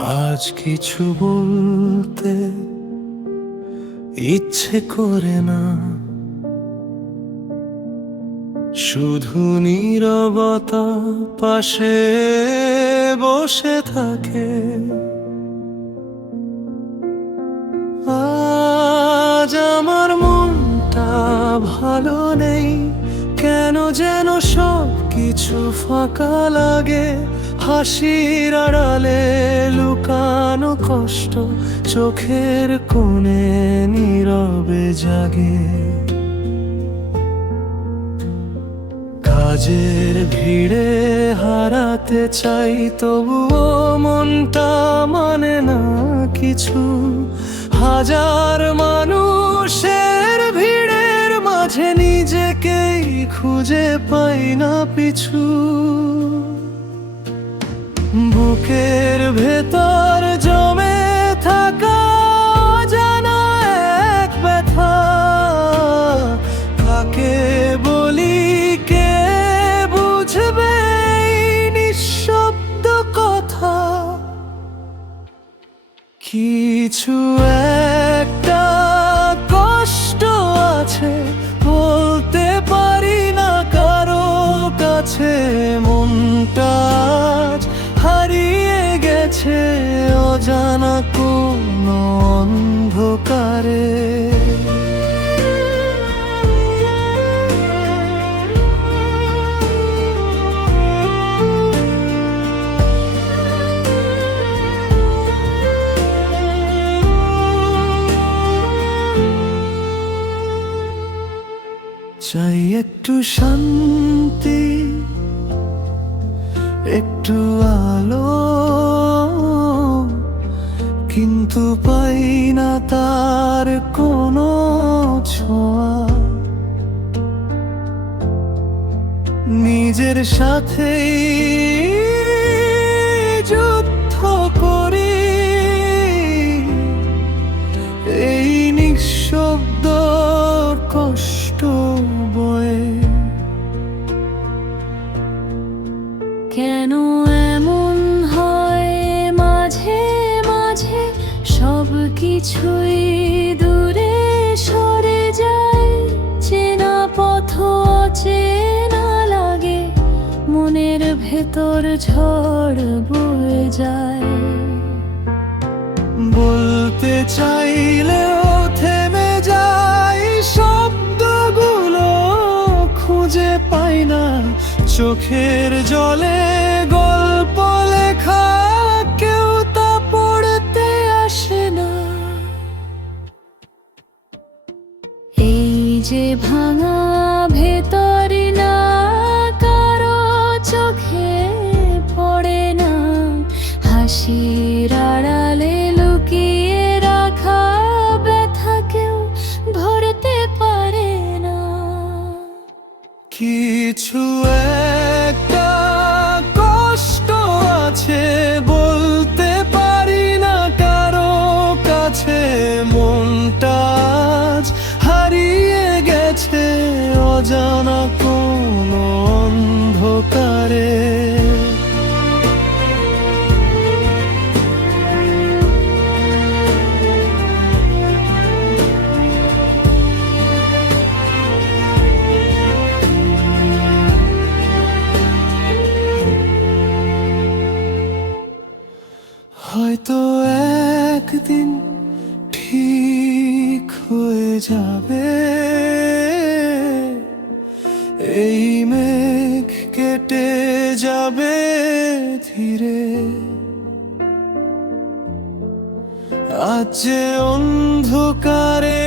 আজ কিছু বলতে ইচ্ছে করে না, শুধু নীরবতা পাশে বসে থাকে। আজ আমার মনটা ভালো নেই, কেন যেন সব কিছু ফাঁকা লাগে। হাসির আড়ালে লুকানো কষ্ট চোখের কোণে নীরবে জাগে। কাজের ভিড়ে হারাতে চাই, তবুও মনটা মানে না কিছু। হাজার মানুষের ভিড়ের মাঝে নিজেকেই খুঁজে পাই না পিছু। বুকের ভেতর জমে থাকা অজানা এক ব্যথা, কাকে বলি কে বুঝবে এই নিঃশব্দ কথা। কিছু একটা কষ্ট আছে, বলতে পারি না কারো কাছে। মনটা আজ হারিয়ে গেছে অজানা কোন অন্ধকারে। চাই একটু শান্তি, একটু আলো, কিন্তু পাই না তার কোনো ছোঁয়া। নিজের সাথেই যুদ্ধ করি, এই নিঃশব্দ কষ্ট বয়ে। কেন এমন হয় মাঝে মাঝে সব কিছুই দূরে সরে যায়। চেনা পথ অচেনা লাগে, মনের ভেতর ঝড় বয়ে যায়। বলতে চাইলেও থেমে যাই, শব্দগুলো খুঁজে পাই না। চোখের জলে গল্প লেখা, কেউ তা পড়তে আসে না। এই যে ভাঙা ভেতর না কারো চোখে পড়ে না। হাসির আড়ালে লুকিয়ে রাখা ব্যথা কেউ ধরতে পারে না। কিছু একটা কষ্ট আছে, বলতে পারি না কারো কাছে। মনটা আজ হারিয়ে গেছে অজানা কোন অন্ধকারে। হয়তো একদিন ঠিক হয়ে যাবে, এই মেঘ কেটে যাবে ধীরে। আজ যে অন্ধকারে